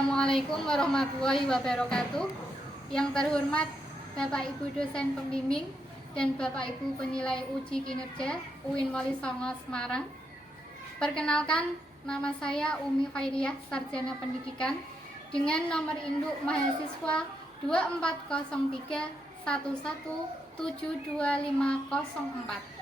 Assalamualaikum warahmatullahi wabarakatuh. Yang terhormat Bapak Ibu dosen pembimbing dan Bapak Ibu penilai uji kinerja UIN Wali Songo Semarang. Perkenalkan, nama saya Umi Khairiyah, Sarjana Pendidikan dengan nomor induk mahasiswa 240311720504.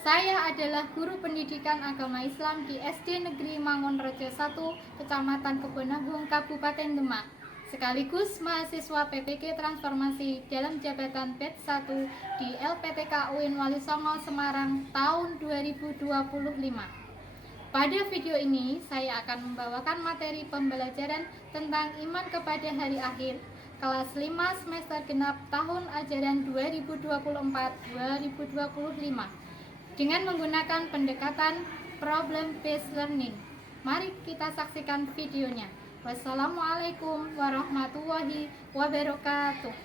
Saya adalah guru pendidikan agama Islam di SD Negeri Mangunrejo 1, Kecamatan Kebonagung, Kabupaten Demak, sekaligus mahasiswa PPK Transformasi dalam jabatan batch 1 di LPTK UIN Wali Songo Semarang tahun 2025. Pada video ini, saya akan membawakan materi pembelajaran tentang iman kepada hari akhir, kelas 5 semester genap tahun ajaran 2024-2025. Dengan menggunakan pendekatan problem based learning. Mari kita saksikan videonya. Wassalamualaikum warahmatullahi wabarakatuh.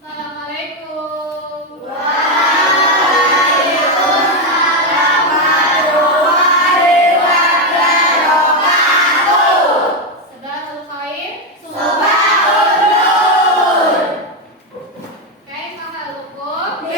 Assalamualaikum. Waalaikumsalam warahmatullahi wabarakatuh. Sabahul khair. Sabahul nur. Kaifa halukum?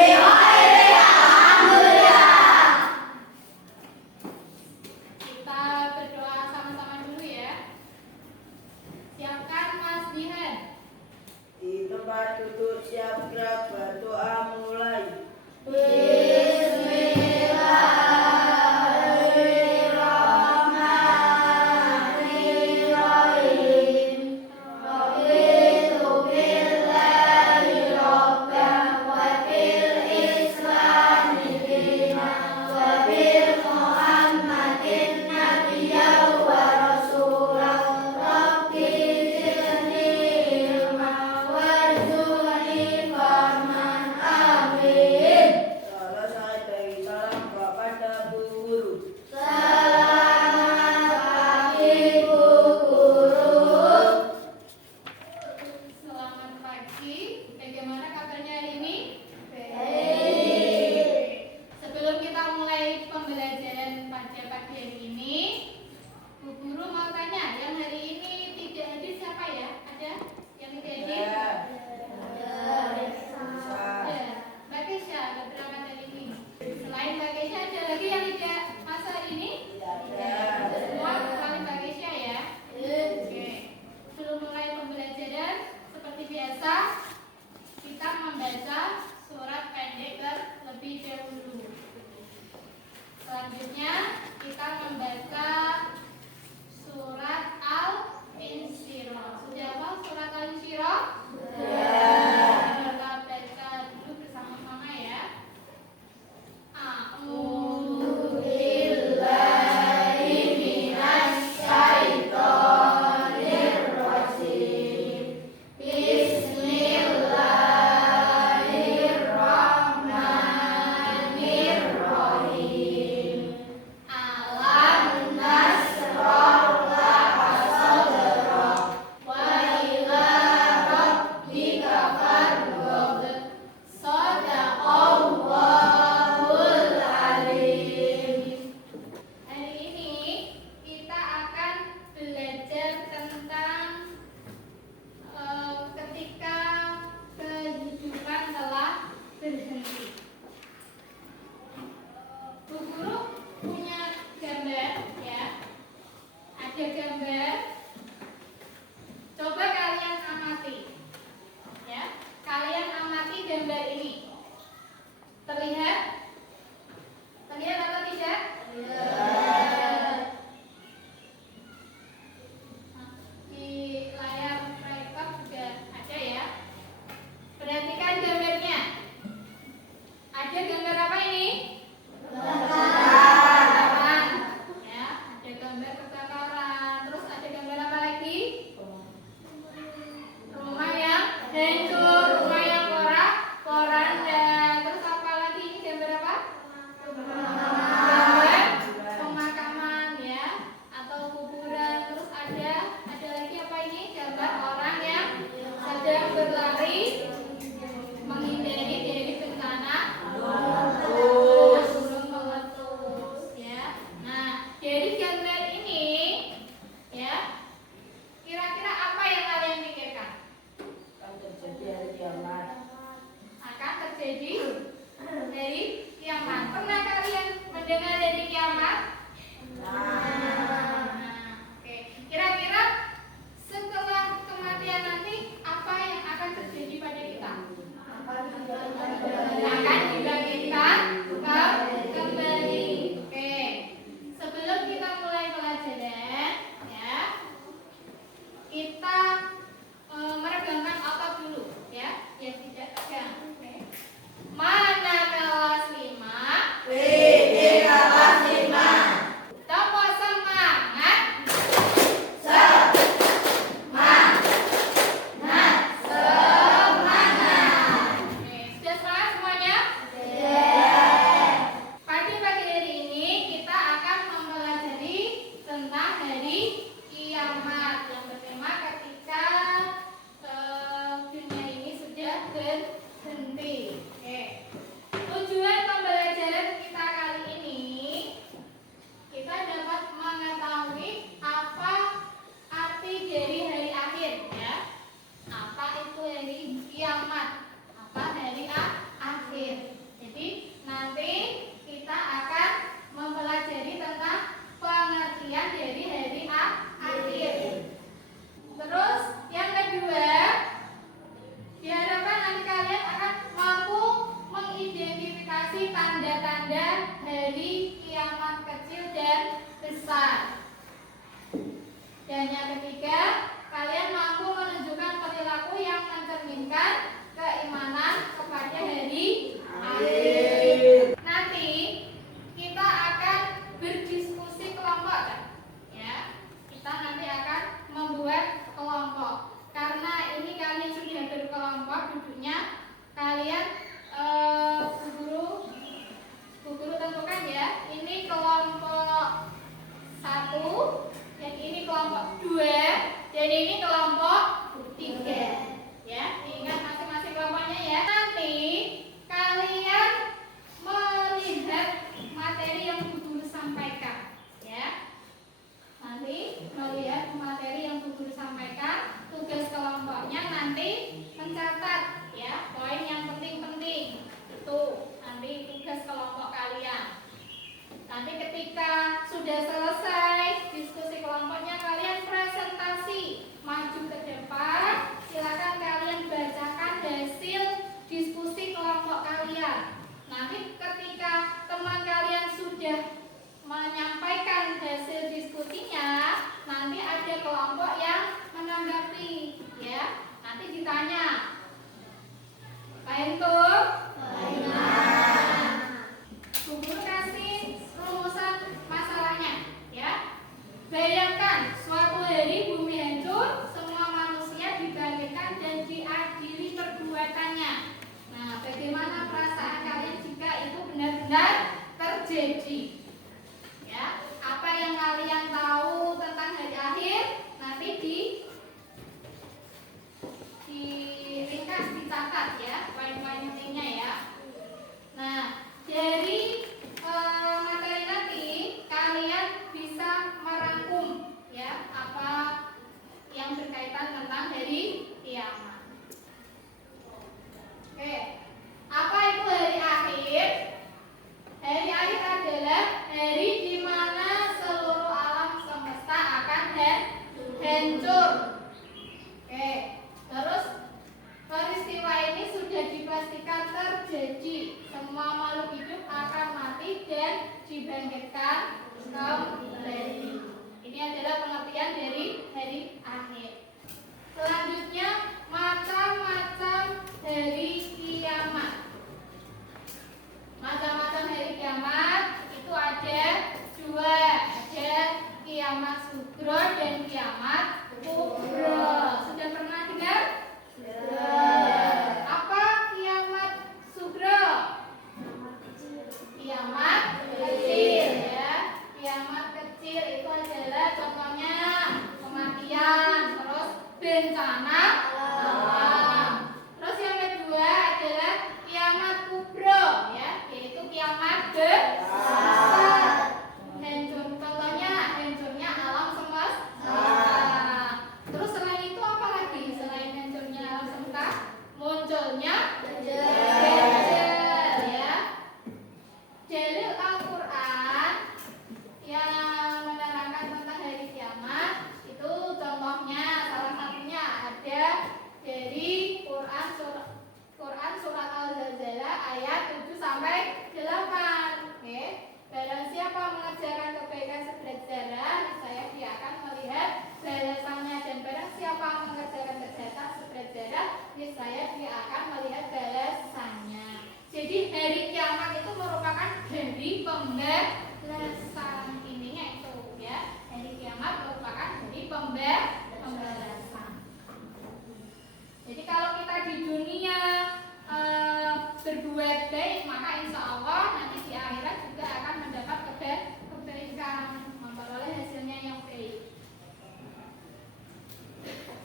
Duduk siap gerak, berdoa mulai. Bismillahirrahmanirrahim. Raditu billahi rabban wa bil islami dinan wa bil Muhammadin nabiyyan wa rasulan. Rabbi zidni ilman warzuqni fahman. Amin. Selesai dari salam kepada Bu Guru. Selamat pagi Bu Guru. Selamat pagi. Bagaimana kabarnya hari ini? Baik. Sebelum kita mulai pembelajaran pada pagi hari ini, Bu Guru mau tanya, yang hari ini tidak hadir siapa ya? Ada yang tidak hadir? Ada. Mbak Kesha ada berangkat hari ini. Selain Mbak Kesha, ada lagi yang tidak masuk hari ini? Semua kecuali Mbak Kesha ya? Oke. Sebelum mulai pembelajaran, seperti biasa, kita membaca surat pendek terlebih dahulu. Selanjutnya, kita membaca surat Al-Insyirah. Sudah apa surat Al-Insyirah? Kita baca dulu bersama-sama ya. A'udzu billahi minasy syaithanir rajim. Bismillahirrahmanirrahim. Alam kelompok duduknya kalian Bu Guru tentukan ya. Ini kelompok 1, dan ini kelompok 2, dan ini kelompok 3. Ya, ingat masing-masing kelompoknya ya. Nanti kalian melihat materi yang Bu Guru sampaikan ya. Nanti melihat materi yang Bu Guru sampaikan, tugas kelompoknya nanti mencatat ya poin yang penting-penting. Itu nanti tugas kelompok kalian. Nanti ketika sudah selesai diskusi kelompoknya, kalian presentasi maju ke depan. Silakan kalian bacakan hasil diskusi kelompok kalian. Nanti ketika teman kalian sudah menyampaikan hasil diskusinya, nanti ada kelompok yang menanggapi ya. Nanti ditanya, paham tuh? Bu Guru kasih rumusan masalahnya ya. Bayangkan suatu hari bumi hancur, semua manusia dibangkitkan dan diadili perbuatannya. Nah, bagaimana perasaan kalian jika itu benar-benar terjadi? Ya, apa yang kalian tahu tentang hari akhir nanti diringkas, dicatat ya, poin-poin pentingnya ya. Nah, dari materi nanti kalian bisa merangkum ya apa yang berkaitan tentang hari kiamat. Oke, apa itu hari akhir? Hari akhir adalah hari di mana seluruh alam semesta akan hancur. Oke, terus peristiwa ini sudah dipastikan terjadi. Semua makhluk hidup akan mati dan dibangkitkan kembali. Ini adalah pengertian dari hari akhir. Selanjutnya, macam-macam hari kiamat. Macam-macam hari kiamat itu ada 2, ada kiamat sugro dan kiamat kubro. Sudah pernah dengar? Apa kiamat sugro? Kiamat kecil ya. Kiamat kecil itu adalah contohnya kematian, terus bencana alam. Terus yang kedua adalah kiamat kubro ya, yaitu kiamat besar. Contohnya hancurnya alam semesta. Terus selain itu apa lagi? Selain hancurnya alam semesta, munculnya Dajjal ya. Dalil Al-Quran yang menerangkan tentang hari kiamat itu contohnya salah satunya ada dari Quran surat Al-Zalzalah ayat 7 sampai 8. Oke. Barang siapa mengerjakan kebaikan seberat zarah, niscaya dia akan melihat balasannya, dan barang siapa mengerjakan kejahatan seberat zarah, niscaya dia akan melihat balasannya. Jadi hari kiamat itu merupakan hari pembalasan. Intinya itu ya. Hari kiamat merupakan hari pembalasan. Jadi kalau kita di dunia berbuat baik, maka insya Allah nanti di akhirat juga akan mendapat kebaikan, memperoleh hasilnya yang baik.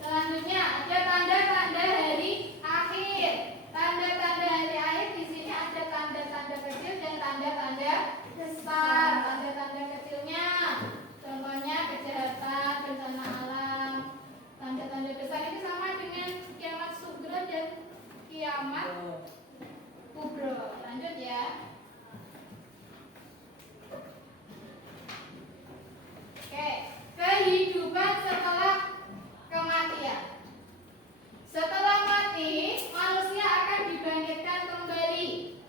Selanjutnya ada tanda-tanda hari akhir. Tanda-tanda hari akhir di sini ada tanda-tanda kecil dan tanda-tanda besar. Tanda-tanda kecilnya contohnya kejahatan, bencana alam. Tanda-tanda besar ini sama dengan kiamat sugro dan kiamat kubro. Lanjut ya. Oke, kehidupan setelah kematian. Setelah mati, manusia akan dibangkitkan kembali.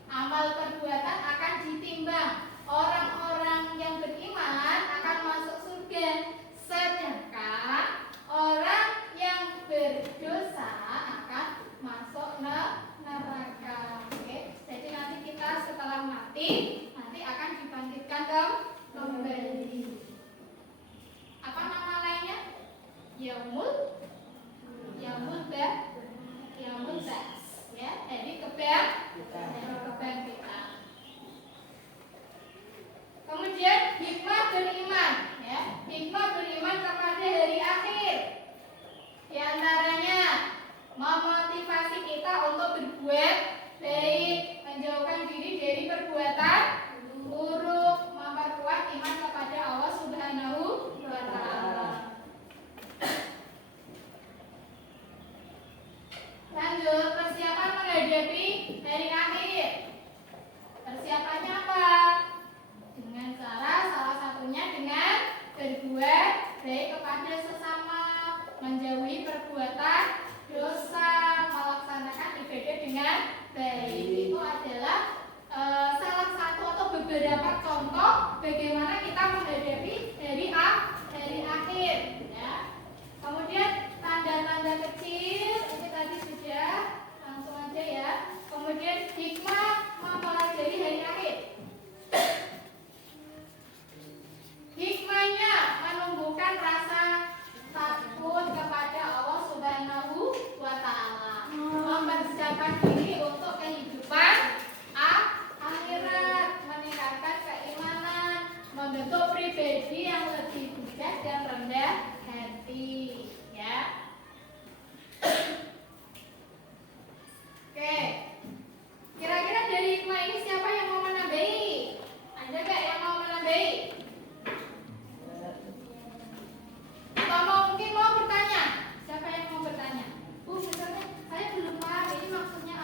Amal perbuatan akan ditimbang. Orang-orang yang beriman akan masuk surga, sedangkan orang yang berdosa akan masuk neraka. Oke, jadi nanti kita setelah yang beban kita. Kemudian hikmah beriman, ya. Hikmah beriman kepada hari akhir. Di antaranya memotivasi kita untuk berbuat baik, menjauhkan diri dari perbuatan buruk, memperkuat iman kepada Allah Subhanahu wa Ta'ala. Lanjut, persiapan menghadapi hari akhir. Persiapannya apa? Dengan cara salah satunya dengan berbuat baik kepada sesama, menjauhi perbuatan dosa, melaksanakan ibadah dengan baik. Itu adalah salah satu atau beberapa contoh bagaimana kita menghadapi hari akhir, ya. Kemudian tanda-tanda kecil ini tadi sudah, langsung aja ya. Kemudian hikmah mempelajari hari akhir. Hikmahnya menumbuhkan rasa takut kepada Allah Subhanahu wa Ta'ala, mempersiapkan diri untuk kehidupan akhirat, meningkatkan keimanan, membentuk pribadi yang lebih bijak dan rendah hati, ya. Oke, kira-kira dari hikmah ini siapa yang mau menambahi? Ada nggak yang mau menambahi? Atau mungkin mau bertanya? Siapa yang mau bertanya? Bu, misalnya saya belum paham ini maksudnya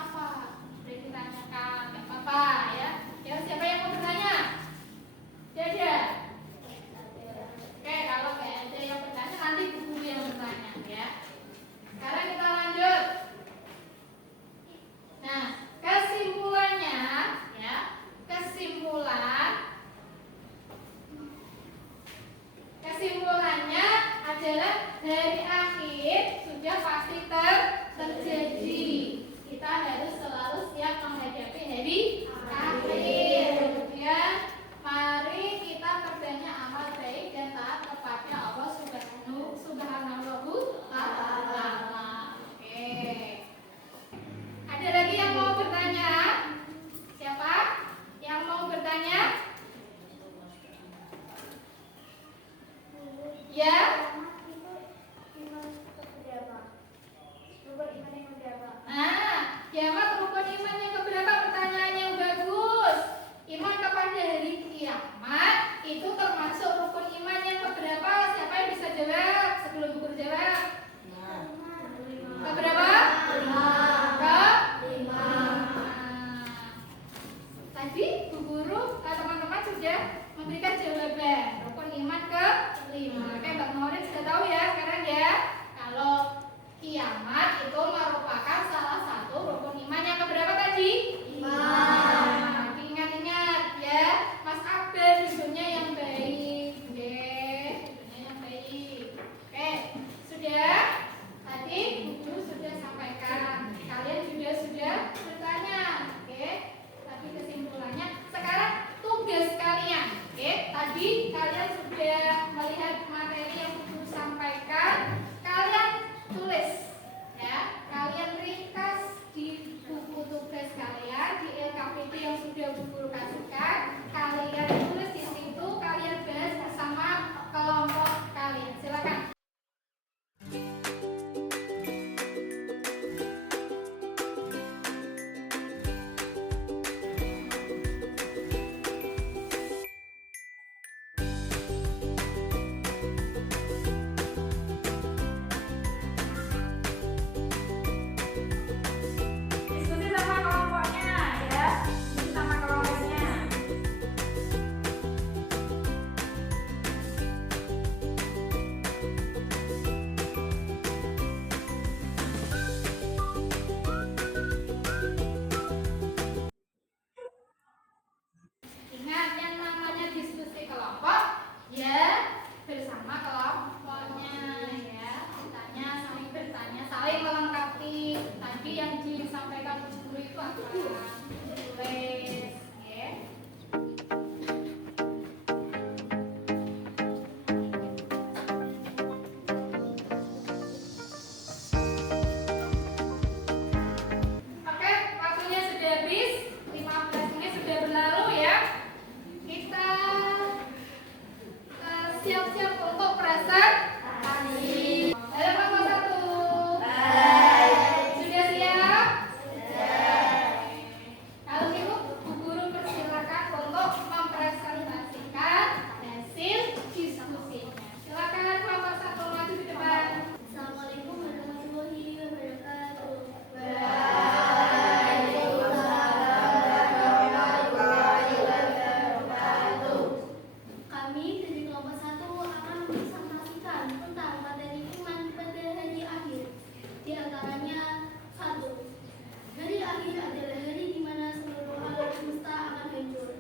Satu, hari akhir adalah hari di mana seluruh alam semesta akan hancur.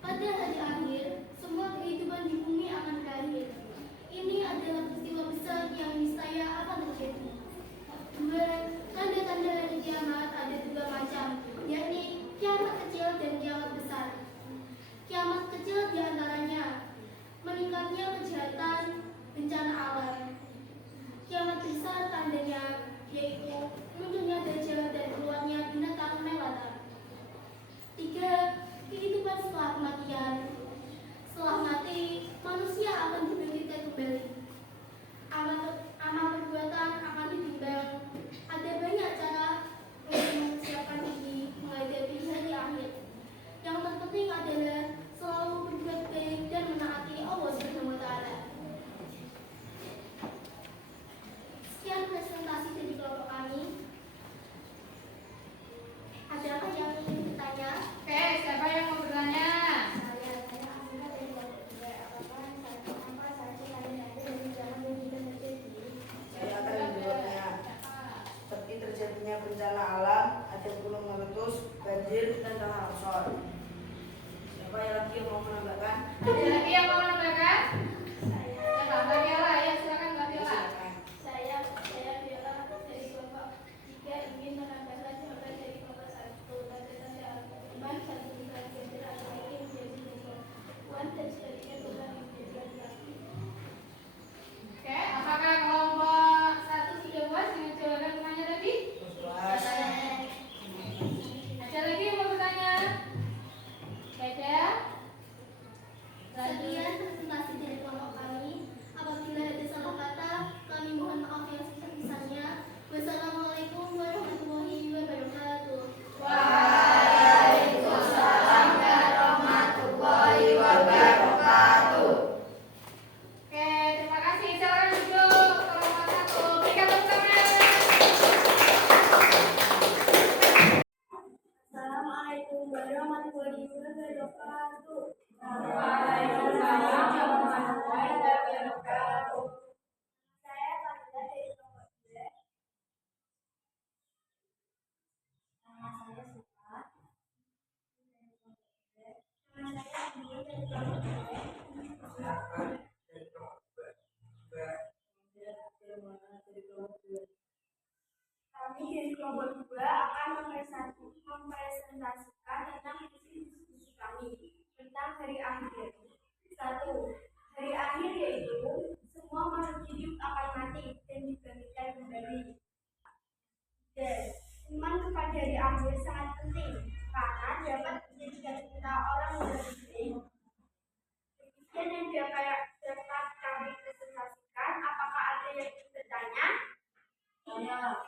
Pada hari akhir, semua kehidupan di bumi akan berakhir. Ini adalah peristiwa besar yang niscaya akan terjadi. Dua, tanda-tanda hari kiamat ada dua macam, yakni kiamat kecil dan kiamat besar. Kiamat kecil diantaranya meningkatnya kejahatan, bencana alam. Kiamat besar tandanya yaitu munculnya dajjal dan keluarnya binatang melata. Tiga, kehidupan setelah kematian. Setelah mati, manusia akan dibangkitkan kembali. Amal perbuatan akan ditimbang. Ada banyak cara untuk mempersiapkan diri menghadapi hari akhir. Yang terpenting adalah selalu berbuat baik dan menaati Allah Subhanahu wa Ta'ala. Sekian presentasi dari kelompok kami. Adakah yang ingin bertanya? Oke, siapa yang mau bertanya? Saya Amira dari kelompok 3. Apa saja tanda-tanda dan gejala mungkin terjadi? Saya akan menjawabnya. Seperti terjadinya bencana alam, ada gunung meletus, banjir, dan tanah longsor. Siapa yang lagi yang mau menambahkan? Ada lagi yang mau menambahkan? Saya Siapa? Mbak Bella, ya silakan Mbak Bella. Silakan. Saya Bella dari kelompok 3 ingin menambahkan jawaban dari kelompok 1. Tanda-tanda iman satu bagian terakhir ini menjadi kelompok dan sebaliknya Tuhan menjadi laki-laki. Oke, apakah kelompok 1 sudah puas dengan jawaban pertanyaan tadi? Puas. Ada lagi yang mau bertanya? Ada? Sekian presentasi dari kelompok kami. Apabila ada salah kata, kami mohon maaf yang sebesar-besarnya. Wassalamualaikum warahmatullahi wabarakatuh. Waalaikumsalam warahmatullahi wabarakatuh. Oke, terima kasih. Silakan duduk. Kelompok 1, berikan tepuk tangan. Assalamualaikum warahmatullahi wabarakatuh. Waalaikumsalam warahmatullahi wabarakatuh. Saya Fadila dari kelompok 2. Nama saya Suka. Nama saya Andi dari kelompok 2. Kami dari kelompok 2 akan mempresentasikan tentang diskusi kami tentang hari akhir. 1. Hari akhir yaitu semua makhluk hidup akan mati dan dibangkitkan kembali. Dan iman kepada hari akhir sangat penting karena dapat menjadikan kita orang yang lebih baik. Demikian yang dapat kami presentasikan. Apakah ada yang ingin bertanya? Saya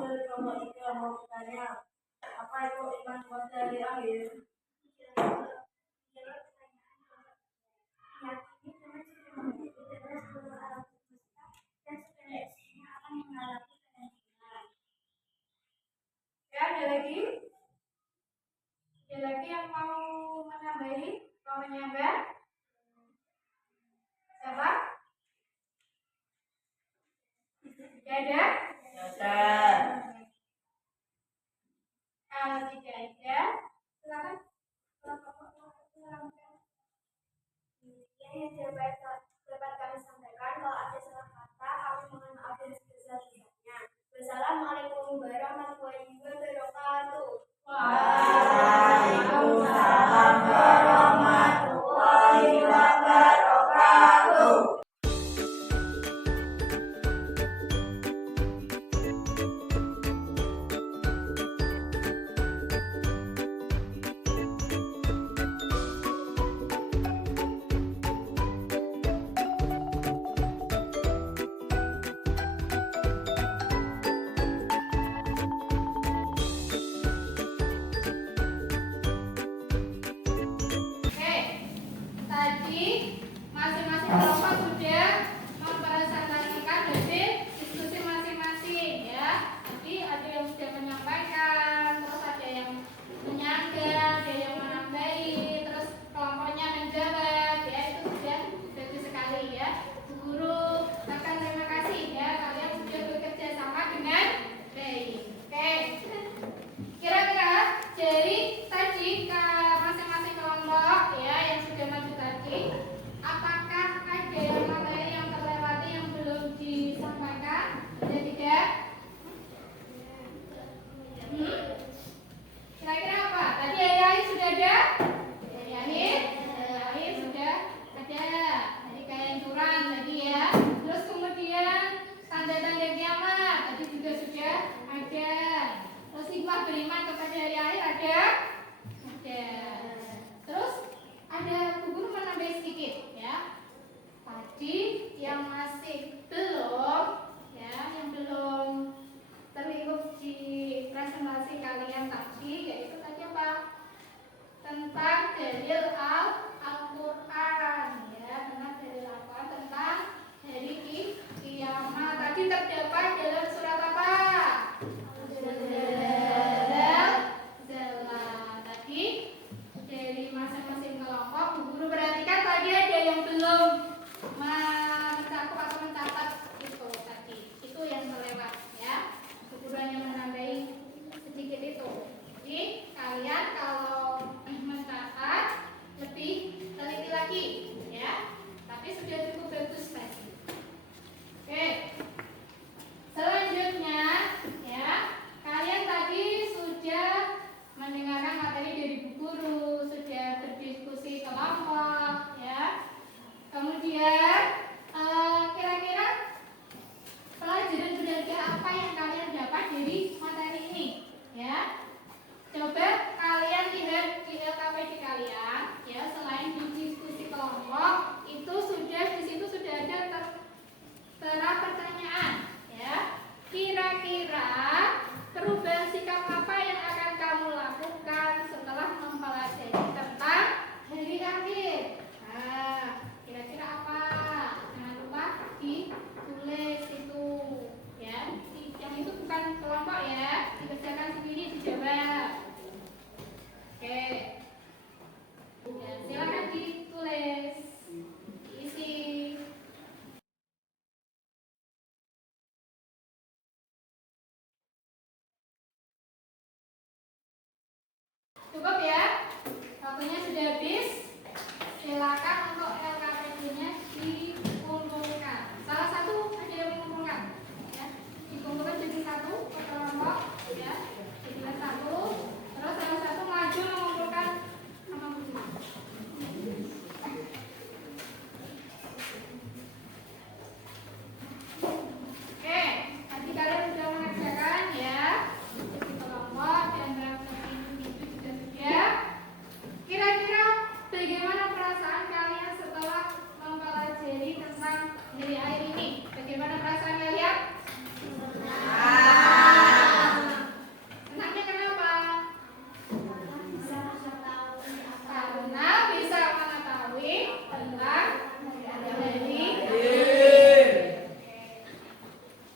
dari kelompok 3 mau bertanya, apa itu iman kepada hari akhir? Ya, ada lagi? Ada lagi yang mau menambahi? Mau menyambah? Siapa? Tidak ada? Ada. Kalau tidak ada, silakan. Yang dapat kami sampaikan, kalau ada salah kata, kami mohon maaf yang sebesar-besarnya. Wassalamualaikum warahmatullahi wabarakatuh. Waalaikumsalam warahmatullahi wabarakatuh. setelah beriman kepada hari akhir ada. Terus ada Bu Guru menambah sedikit ya. Tadi yang masih belum ya, yang belum terlihat di presentasi kalian tadi, yaitu tadi apa? Tentang dalil Al-Quran ya, tentang dalil Al-Quran tentang hari kiamat. Tadi terdapat dalam surat apa? Tadi dari masing-masing kelompok Bu Guru perhatikan tadi ada yang belum mencakup atau mencatat itu tadi. Itu yang terlewat ya. Bu Guru hanya menambahi sedikit itu. Jadi kalian kalau mencatat lebih teliti lagi ya. Tapi sudah cukup bagus tadi. Oke. Selanjutnya ya, kalian tadi sudah mendengarkan materi dari Bu Guru, sudah berdiskusi kelompok ya. Kemudian kira-kira pelajaran berharga apa yang kalian dapat dari materi ini ya. Coba kalian lihat di LKPD kalian ya, selain di diskusi kelompok itu sudah di situ sudah ada tera pertanyaan ya. Kira-kira perubahan sikap apa yang akan kamu lakukan setelah mempelajari tentang hari akhir? Nah, kira-kira apa? Jangan lupa ditulis itu ya. Yang itu bukan kelompok ya, dikerjakan sendiri, dijawab. Oke. Ya, silakan ditulis, diisi. Cukup ya? Waktunya sudah habis. Silakan untuk LKPD-nya dikumpulkan. Salah satu ada yang mengumpulkan ya. Dikumpulkan jadi satu kelompok ya. Jadi satu. Terus salah satu maju mengumpulkan sama Bu. Oke, tadi kalian sudah mengerjakan ya. Jadi kelompok dan itu juga sudah. Kira-kira bagaimana perasaan kalian setelah mempelajari tentang hari akhir ini? Bagaimana perasaan kalian? Senangnya kenapa? Karena bisa mengetahui tentang hari.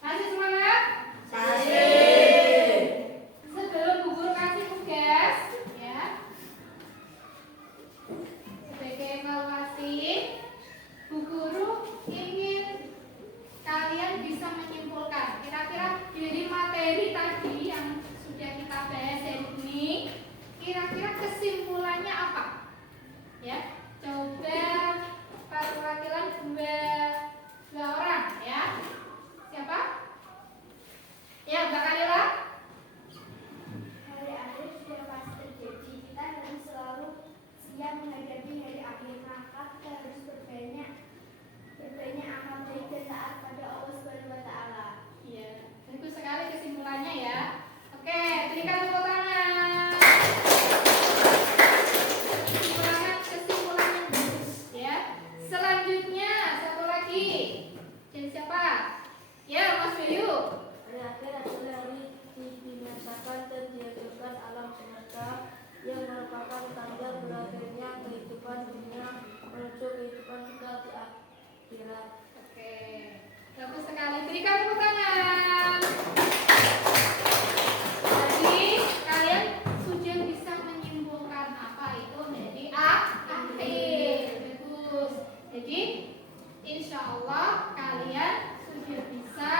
Masih semangat? Sebelum Bu Guru kasih tugas ya, sebagai evaluasi, Bu Guru ingin kalian bisa menyimpulkan kira-kira dari materi tadi yang sudah kita bahas hari ini, kira-kira kesimpulannya apa? Ya, coba perwakilan dua orang ya. Siapa? Ya, Mbak Kalila. Hari akhir sudah pasti terjadi. Kita harus selalu siap menghadapi hari akhir. Maka kita harus berbanyak amal baik dan taat pada Allah Subhanahu wa taala. Iya, bagus sekali kesimpulannya ya. Oke, berikan tepuk tangan. Kesimpulan yang bagus ya. Selanjutnya satu lagi. Jadi siapa? Ya, Mas Bayu. Hari akhir adalah hari dibinasakan dan dihancurkan alam semesta yang merupakan tanda berakhirnya kehidupan dunia menuju kehidupan kekal di akhirat. Oke, bagus sekali. Berikan tepuk tangan. Jadi kalian sudah bisa menyimpulkan apa itu dari akhir. Bagus. Jadi insya Allah kalian sudah bisa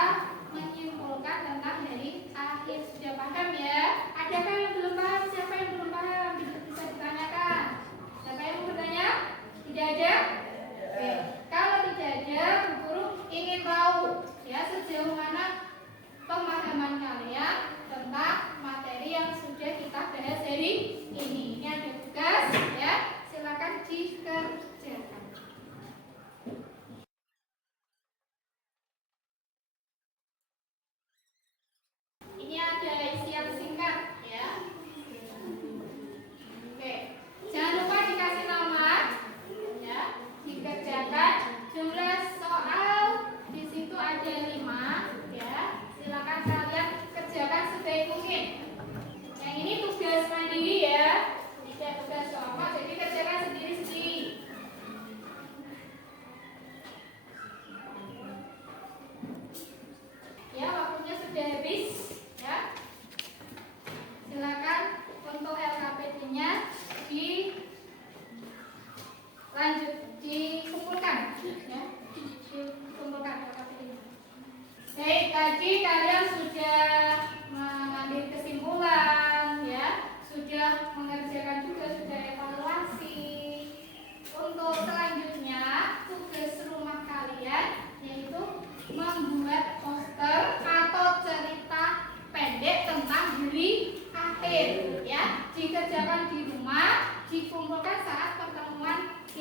menyimpulkan tentang dari akhir. Sudah paham ya? Adakah yang belum paham? Siapa yang belum paham? Bisa ditanyakan. Siapa yang mau bertanya? Tidak ada? Oke. Kalau tidak ada, Bu Guru ingin tahu ya sejauh mana pemahaman kalian tentang materi yang sudah kita bahas hari ini. Ini ada tugas ya. Silakan dikerjakan. Ini ada isi yang singkat ya.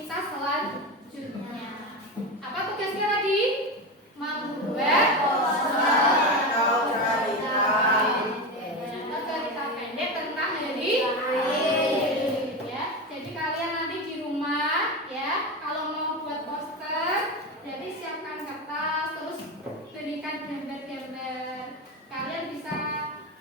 kita selanjutnya. Apa tugasnya tadi? Membuat poster Atau cerita pendek tentang hari Akhir. Ya, jadi kalian nanti di rumah ya, kalau mau buat poster, jadi siapkan kertas, terus berikan gambar-gambar. Kalian bisa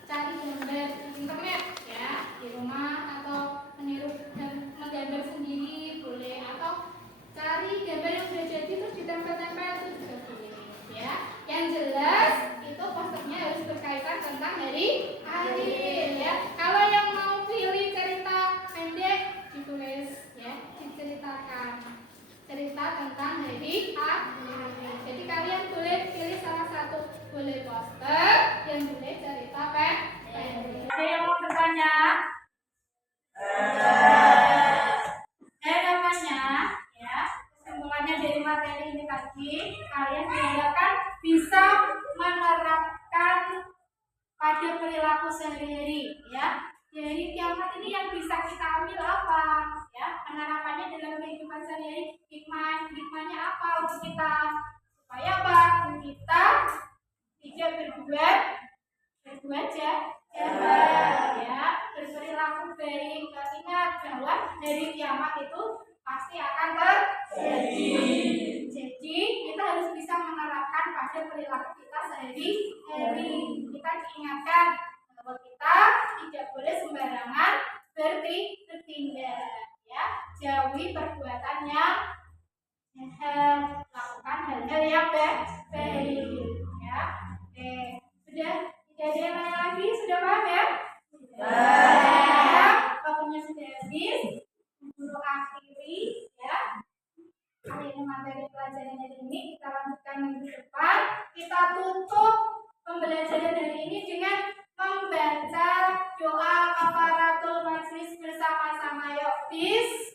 cari gambar di internet ya, di rumah atau meniru dan menggambar sendiri boleh, atau cari gambar yang sudah jadi terus ditempel-tempel itu juga boleh ya. Yang jelas itu posternya harus berkaitan tentang hari Akhir ya. Kalau yang mau pilih cerita pendek ditulis ya, diceritakan cerita tentang hari Akhir. Jadi kalian boleh pilih salah satu, boleh poster, yang boleh cerita pendek. Ada yang mau bertanya? Harapannya ya, kesimpulannya dari materi ini tadi, kalian diharapkan bisa menerapkan pada perilaku sehari-hari ya. Dari kiamat ini yang bisa kita ambil apa ya, penerapannya dalam kehidupan sehari-hari, hikmahnya apa untuk kita, supaya apa, kita tidak berbuat jahat ya, berperilaku baik. Ingat bahwa dari kiamat itu pasti akan terjadi. Jadi kita harus bisa menerapkan pada perilaku kita sehari-hari. Kita diingatkan bahwa kita tidak boleh sembarangan bertindak ya, jauhi perbuatan yang jahat, lakukan hal-hal yang baik ya. Oke, sudah tidak ada yang lain lagi, sudah paham ya? Waktunya sudah habis, guru akhiri ya. Hari ini materi pelajaran hari ini kita lanjutkan minggu depan. Kita tutup pembelajaran hari ini dengan membaca doa kafaratul majlis bersama-sama. Yuk, bis.